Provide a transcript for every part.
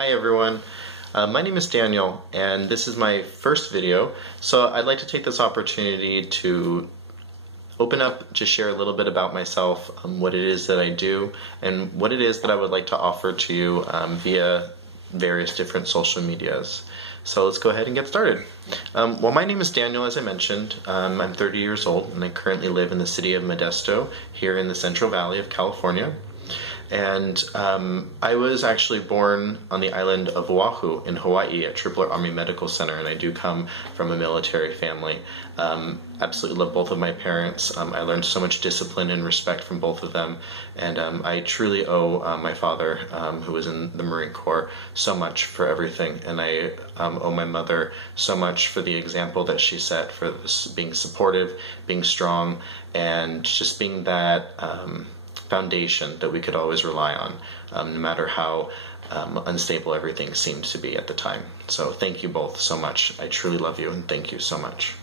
Hi everyone, my name is Daniel and this is my first video, so I'd like to take this opportunity to open up, just share a little bit about myself, what it is that I do, and what it is that I would like to offer to you via various different social medias. So let's go ahead and get started. Well, my name is Daniel, as I mentioned. I'm 30 years old and I currently live in the city of Modesto here in the Central Valley of California. And I was actually born on the island of Oahu in Hawaii at Tripler Army Medical Center, and I do come from a military family. Absolutely love both of my parents. I learned so much discipline and respect from both of them, and I truly owe my father, who was in the Marine Corps, so much for everything, and I owe my mother so much for the example that she set for being supportive, being strong, and just being that foundation that we could always rely on, no matter how unstable everything seemed to be at the time. So thank you both so much. I truly love you and thank you so much.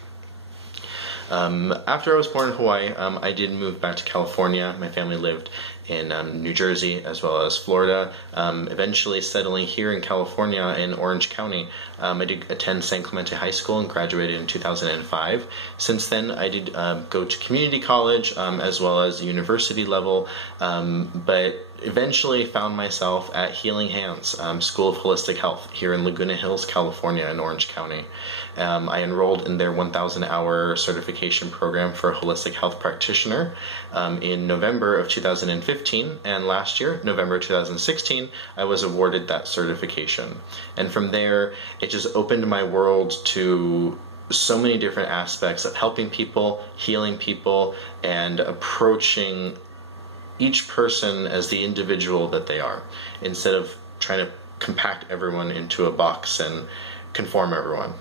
After I was born in Hawaii, I did move back to California. My family lived in New Jersey as well as Florida, eventually settling here in California in Orange County. I did attend San Clemente High School and graduated in 2005. Since then, I did go to community college as well as university level, but eventually found myself at Healing Hands School of Holistic Health here in Laguna Hills, California in Orange County. I enrolled in their 1,000-hour certification program for Holistic Health Practitioner in November of 2015, and last year, November 2016, I was awarded that certification. And from there, it just opened my world to so many different aspects of helping people, healing people, and approaching each person as the individual that they are, instead of trying to compact everyone into a box and conform everyone.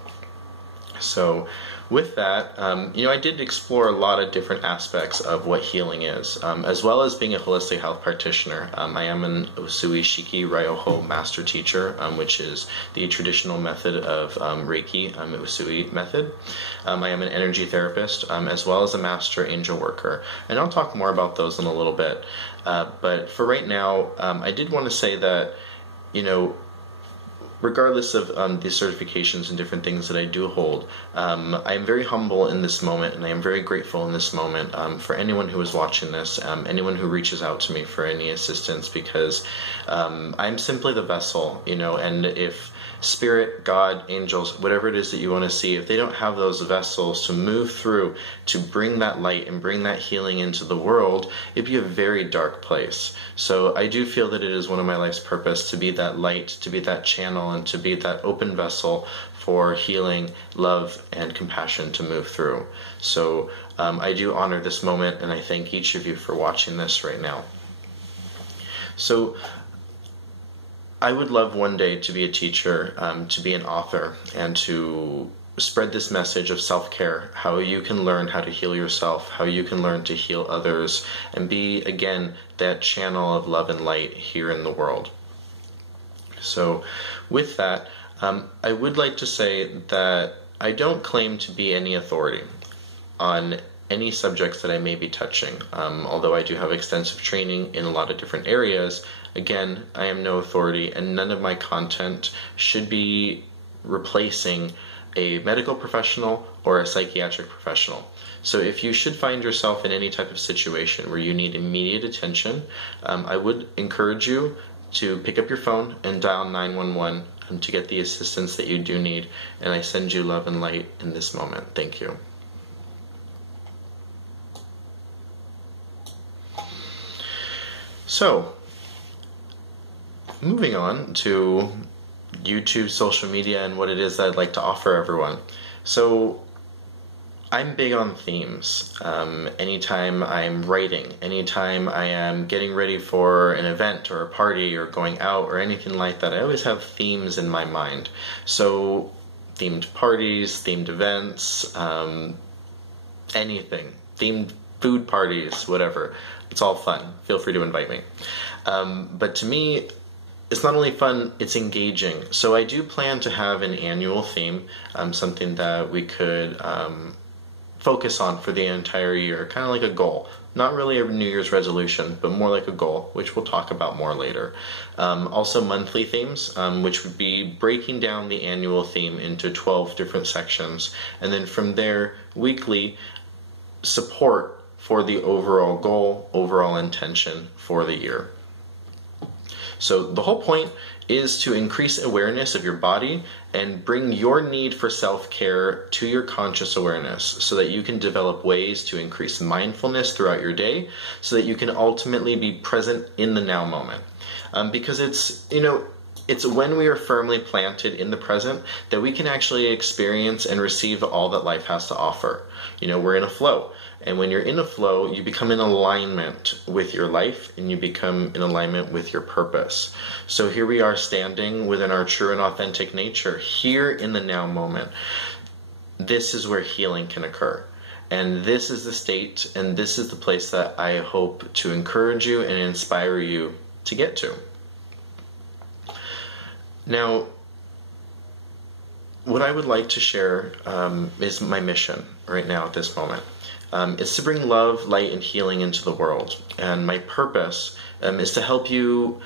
So with that, I did explore a lot of different aspects of what healing is, as well as being a holistic health practitioner. I am an Usui, Shiki, Ryoho master teacher, which is the traditional method of Reiki, Usui method. I am an energy therapist, as well as a master angel worker. And I'll talk more about those in a little bit. But for right now, I did want to say that, regardless of the certifications and different things that I do hold, I am very humble in this moment, and I am very grateful in this moment for anyone who is watching this, anyone who reaches out to me for any assistance, because I'm simply the vessel, and if Spirit, God, angels, whatever it is that you want to see, if they don't have those vessels to move through, to bring that light and bring that healing into the world, it'd be a very dark place. So I do feel that it is one of my life's purpose to be that light, to be that channel, and to be that open vessel for healing, love, and compassion to move through. So I do honor this moment, and I thank each of you for watching this right now. So I would love one day to be a teacher, to be an author, and to spread this message of self-care, how you can learn how to heal yourself, how you can learn to heal others, and be, again, that channel of love and light here in the world. So with that, I would like to say that I don't claim to be any authority on any subjects that I may be touching. Although I do have extensive training in a lot of different areas, again, I am no authority, and none of my content should be replacing a medical professional or a psychiatric professional. So if you should find yourself in any type of situation where you need immediate attention, I would encourage you to pick up your phone and dial 911 to get the assistance that you do need, and I send you love and light in this moment. Thank you. So, moving on to YouTube, social media, and what it is that I'd like to offer everyone. So, I'm big on themes. Anytime I'm writing, anytime I am getting ready for an event or a party or going out or anything like that, I always have themes in my mind. So, themed parties, themed events, anything. Themed food parties, whatever. It's all fun. Feel free to invite me. But to me, it's not only fun, it's engaging. So I do plan to have an annual theme, something that we could focus on for the entire year, kind of like a goal. Not really a New Year's resolution, but more like a goal, which we'll talk about more later. Also monthly themes, which would be breaking down the annual theme into 12 different sections. And then from there, weekly support for the overall goal, overall intention for the year. So the whole point is to increase awareness of your body and bring your need for self-care to your conscious awareness so that you can develop ways to increase mindfulness throughout your day so that you can ultimately be present in the now moment. Because it's when we are firmly planted in the present that we can actually experience and receive all that life has to offer. We're in a flow. And when you're in a flow, you become in alignment with your life and you become in alignment with your purpose. So here we are standing within our true and authentic nature, here in the now moment. This is where healing can occur. And this is the state and this is the place that I hope to encourage you and inspire you to get to. Now, what I would like to share is my mission right now at this moment. It's to bring love, light, and healing into the world. And my purpose is to help you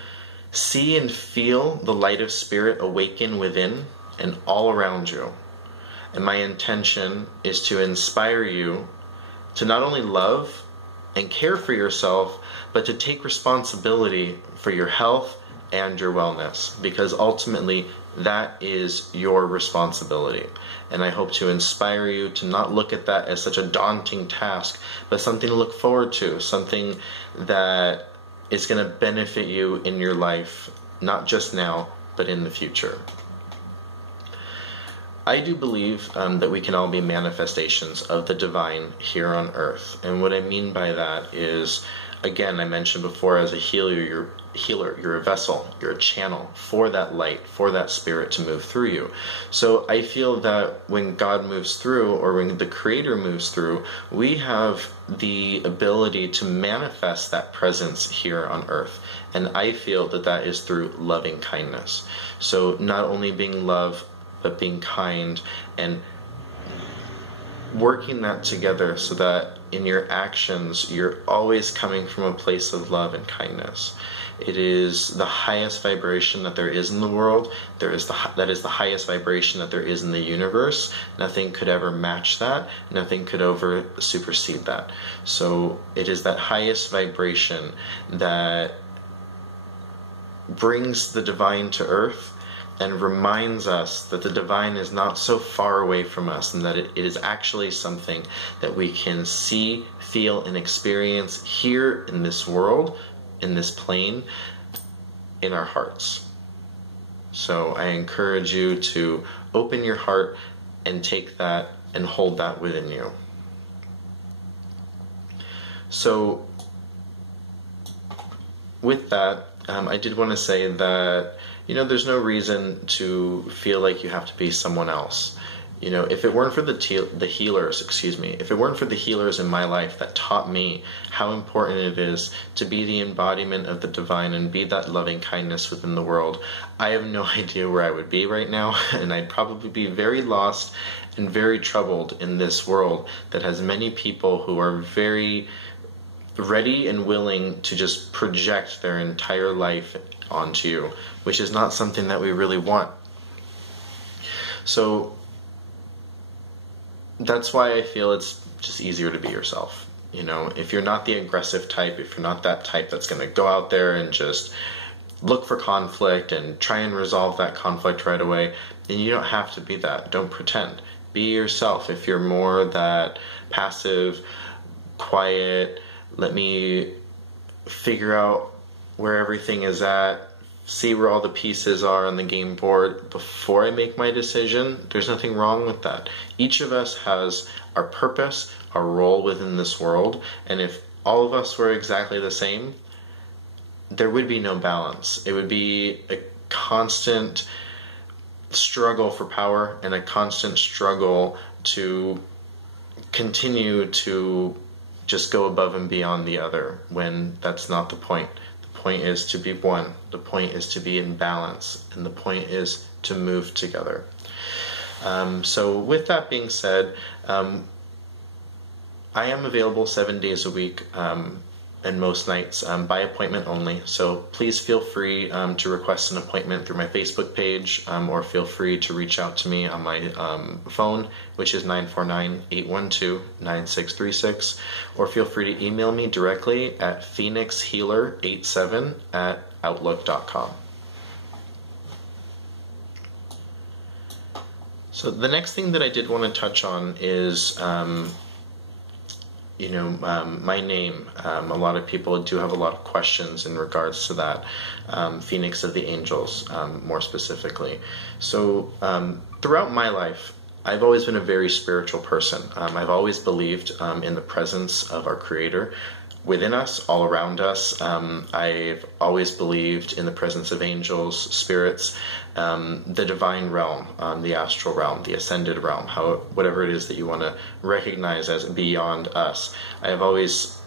see and feel the light of spirit awaken within and all around you. And my intention is to inspire you to not only love and care for yourself, but to take responsibility for your health and your wellness, because ultimately that is your responsibility. And I hope to inspire you to not look at that as such a daunting task, but something to look forward to, something that is going to benefit you in your life, not just now, but in the future. I do believe that we can all be manifestations of the divine here on earth. And what I mean by that is, again, I mentioned before, as a healer, you're a vessel, you're a channel for that light, for that spirit to move through you. So I feel that when God moves through, or when the Creator moves through, we have the ability to manifest that presence here on earth. And I feel that that is through loving kindness. So not only being love, but being kind, and working that together so that in your actions, you're always coming from a place of love and kindness. It is the highest vibration that there is in the world. That is the highest vibration that there is in the universe. Nothing could ever match that. Nothing could ever supersede that. So it is that highest vibration that brings the divine to earth and reminds us that the divine is not so far away from us, and that it is actually something that we can see, feel, and experience here in this world, in this plane, in our hearts. So I encourage you to open your heart and take that and hold that within you. So with that, I did want to say that there's no reason to feel like you have to be someone else. If it weren't for the healers, if it weren't for the healers in my life that taught me how important it is to be the embodiment of the divine and be that loving kindness within the world, I have no idea where I would be right now, and I'd probably be very lost and very troubled in this world that has many people who are very ready and willing to just project their entire life onto you, which is not something that we really want. So that's why I feel it's just easier to be yourself. If you're not the aggressive type, if you're not that type that's going to go out there and just look for conflict and try and resolve that conflict right away, then you don't have to be that. Don't pretend. Be yourself. If you're more that passive, quiet, let me figure out where everything is at, see where all the pieces are on the game board before I make my decision, there's nothing wrong with that. Each of us has our purpose, our role within this world, and if all of us were exactly the same, there would be no balance. It would be a constant struggle for power and a constant struggle to continue to just go above and beyond the other, when that's not the point. The point is to be one. The point is to be in balance. And the point is to move together. So with that being said, I am available 7 days a week, and most nights by appointment only. So please feel free to request an appointment through my Facebook page, or feel free to reach out to me on my phone, which is 949-812-9636, or feel free to email me directly at phoenixhealer87@outlook.com. So the next thing that I did want to touch on is my name. A lot of people do have a lot of questions in regards to that. Phoenix of the Angels, more specifically. So throughout my life, I've always been a very spiritual person. I've always believed in the presence of our Creator within us, all around us. I've always believed in the presence of angels, spirits, the divine realm, the astral realm, the ascended realm, whatever it is that you want to recognize as beyond us. I have always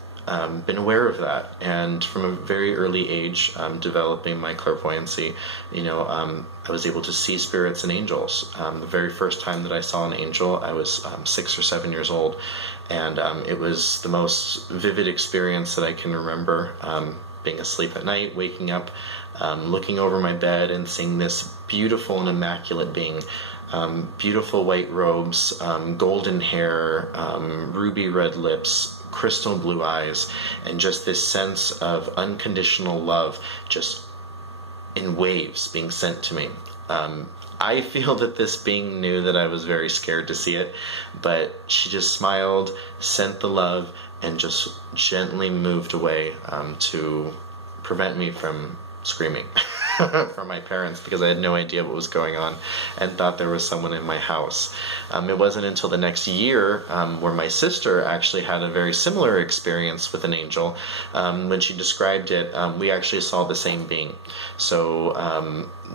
been aware of that, and from a very early age, developing my clairvoyancy, I was able to see spirits and angels. The very first time that I saw an angel, I was 6 or 7 years old, and it was the most vivid experience that I can remember, being asleep at night, waking up, looking over my bed and seeing this beautiful and immaculate being. Beautiful white robes, golden hair, ruby red lips, crystal blue eyes, and just this sense of unconditional love just in waves being sent to me. I feel that this being knew that I was very scared to see it, but she just smiled, sent the love, and just gently moved away to prevent me from screaming from my parents, because I had no idea what was going on and thought there was someone in my house. It wasn't until the next year where my sister actually had a very similar experience with an angel. When she described it, we actually saw the same being. So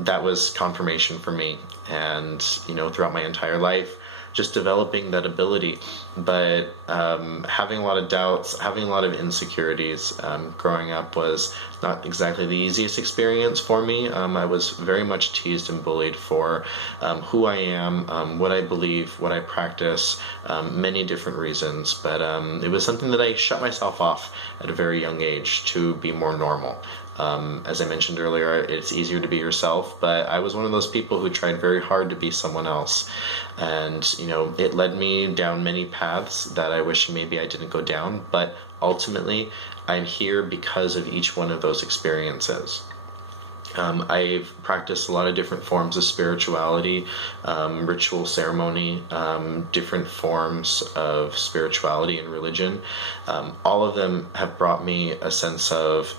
that was confirmation for me, and throughout my entire life, just developing that ability, but having a lot of doubts, having a lot of insecurities. Growing up was not exactly the easiest experience for me. I was very much teased and bullied for who I am, what I believe, what I practice, many different reasons, but it was something that I shut myself off at a very young age to be more normal. As I mentioned earlier, it's easier to be yourself, but I was one of those people who tried very hard to be someone else. And, it led me down many paths that I wish maybe I didn't go down, but ultimately, I'm here because of each one of those experiences. I've practiced a lot of different forms of spirituality, ritual ceremony, different forms of spirituality and religion. All of them have brought me a sense of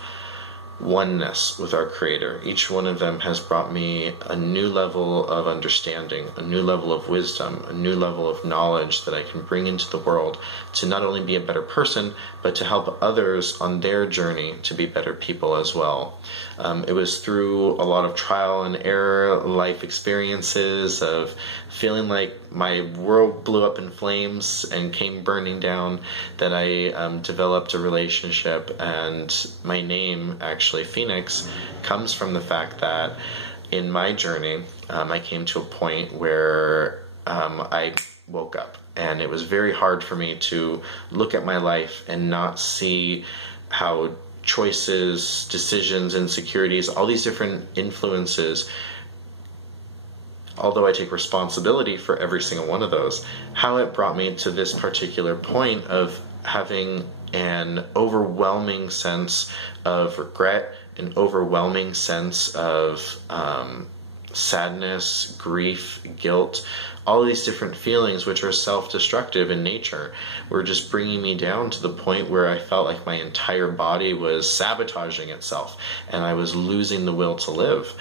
oneness with our Creator. Each one of them has brought me a new level of understanding, a new level of wisdom, a new level of knowledge that I can bring into the world to not only be a better person, but to help others on their journey to be better people as well. It was through a lot of trial and error, life experiences of feeling like my world blew up in flames and came burning down, that I developed a relationship, and my name, actually Phoenix, comes from the fact that in my journey, I came to a point where I woke up, and it was very hard for me to look at my life and not see how choices, decisions, insecurities, all these different influences, although I take responsibility for every single one of those, how it brought me to this particular point of having an overwhelming sense of regret, an overwhelming sense of sadness, grief, guilt, all these different feelings which are self-destructive in nature were just bringing me down to the point where I felt like my entire body was sabotaging itself and I was losing the will to live.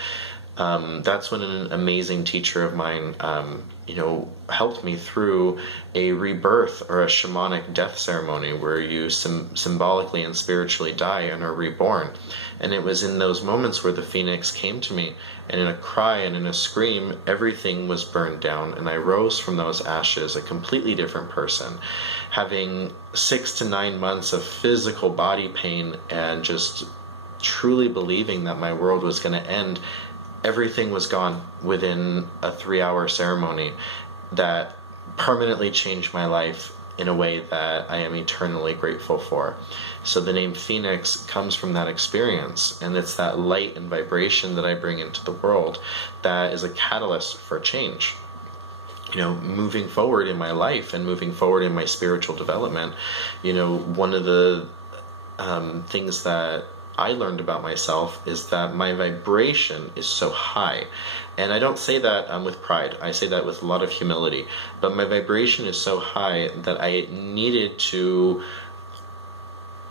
That's when an amazing teacher of mine, helped me through a rebirth or a shamanic death ceremony where you symbolically and spiritually die and are reborn. And it was in those moments where the Phoenix came to me, and in a cry and in a scream, everything was burned down, and I rose from those ashes a completely different person, having 6 to 9 months of physical body pain and just truly believing that my world was going to end. Everything was gone within a 3-hour ceremony that permanently changed my life in a way that I am eternally grateful for. So the name Phoenix comes from that experience, and it's that light and vibration that I bring into the world that is a catalyst for change. Moving forward in my life and moving forward in my spiritual development, one of the things that I learned about myself is that my vibration is so high. And I don't say that with pride. I say that with a lot of humility. But my vibration is so high that I needed to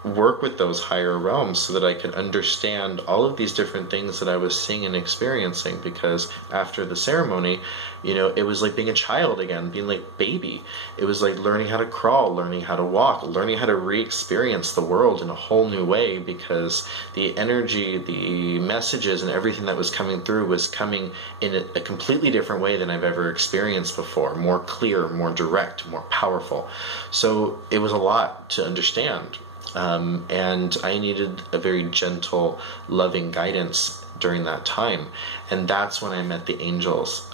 work with those higher realms so that I could understand all of these different things that I was seeing and experiencing, because after the ceremony, it was like being a child again, being like baby. It was like learning how to crawl, learning how to walk, learning how to re-experience the world in a whole new way, because the energy, the messages, and everything that was coming through was coming in a completely different way than I've ever experienced before. More clear, more direct, more powerful. So it was a lot to understand. And I needed a very gentle, loving guidance during that time. And that's when I met the angels.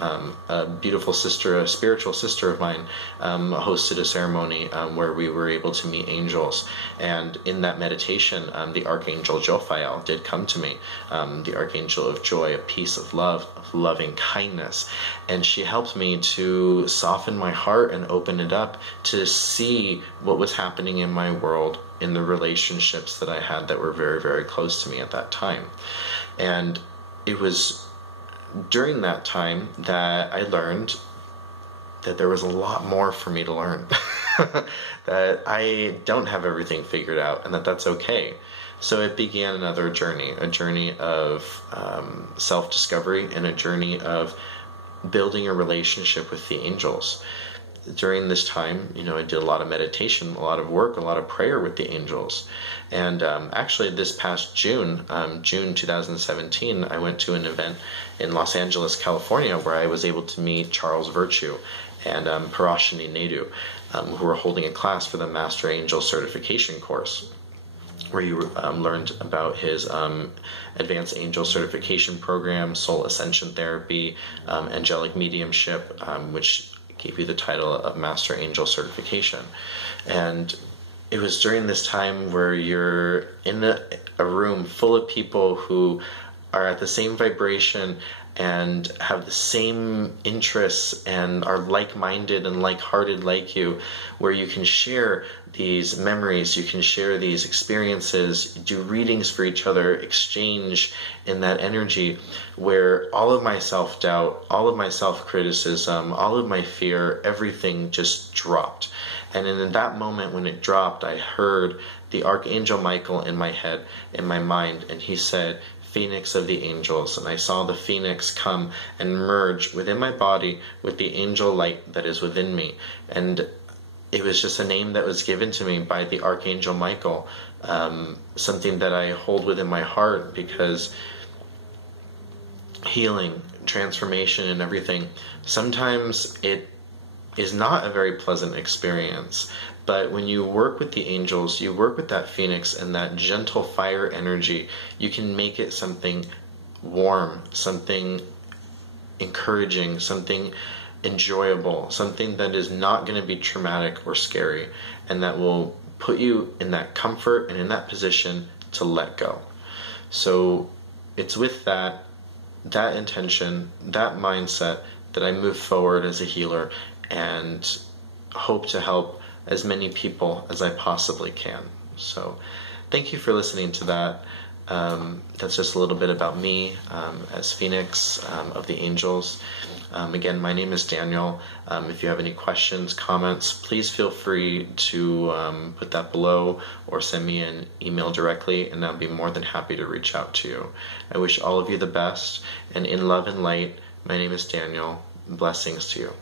A beautiful sister, a spiritual sister of mine, hosted a ceremony where we were able to meet angels. And in that meditation, the Archangel Jophiel did come to me, the Archangel of joy, of peace, of love, of loving kindness. And she helped me to soften my heart and open it up to see what was happening in my world, in the relationships that I had that were very, very close to me at that time. And it was during that time that I learned that there was a lot more for me to learn, that I don't have everything figured out, and that that's okay. So it began another journey, a journey of self-discovery and a journey of building a relationship with the angels. During this time, I did a lot of meditation, a lot of work, a lot of prayer with the angels. And actually this past June 2017, I went to an event in Los Angeles, California, where I was able to meet Charles Virtue and Parashini Naidu, who were holding a class for the Master Angel Certification course, where you learned about his Advanced Angel Certification Program, Soul Ascension Therapy, Angelic Mediumship, which gave you the title of Master Angel Certification. And it was during this time where you're in a room full of people who are at the same vibration and have the same interests and are like-minded and like-hearted like you, where you can share these memories, you can share these experiences, do readings for each other, exchange in that energy, where all of my self-doubt, all of my self-criticism, all of my fear, everything just dropped. And in that moment when it dropped, I heard the Archangel Michael in my head, in my mind, and he said, Phoenix of the angels. And I saw the phoenix come and merge within my body with the angel light that is within me. And it was just a name that was given to me by the Archangel Michael, something that I hold within my heart, because healing, transformation, and everything, sometimes it is not a very pleasant experience. But when you work with the angels, you work with that phoenix and that gentle fire energy, you can make it something warm, something encouraging, something enjoyable, something that is not going to be traumatic or scary, and that will put you in that comfort and in that position to let go. So it's with that intention, that mindset, that I move forward as a healer and hope to help as many people as I possibly can. So thank you for listening to that. That's just a little bit about me as Phoenix of the Angels. Again, my name is Daniel. If you have any questions, comments, please feel free to put that below or send me an email directly, and I'll be more than happy to reach out to you. I wish all of you the best, and in love and light, my name is Daniel. Blessings to you.